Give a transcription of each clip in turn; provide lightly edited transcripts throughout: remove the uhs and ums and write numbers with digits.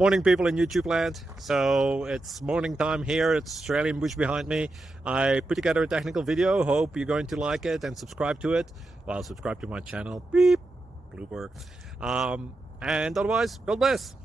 Morning, people in YouTube land. So it's morning time here. It's Australian bush behind me. I put together a technical video. Hope you're going to like it and subscribe to it. Well, subscribe to my channel. Beep, blooper. And otherwise, God bless.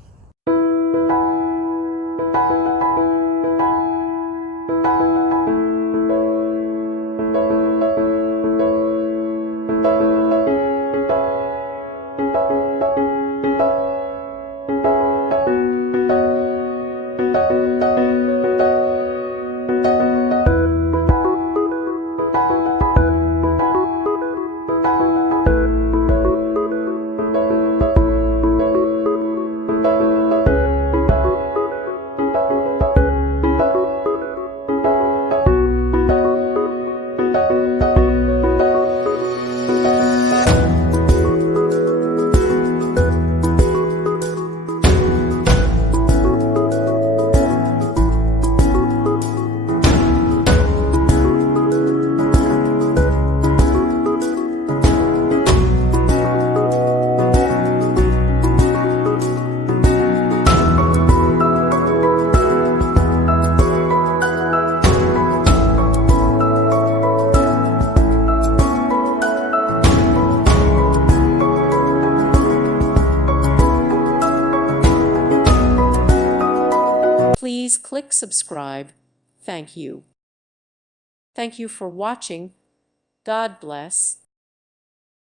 Please click subscribe. Thank you. Thank you for watching. God bless.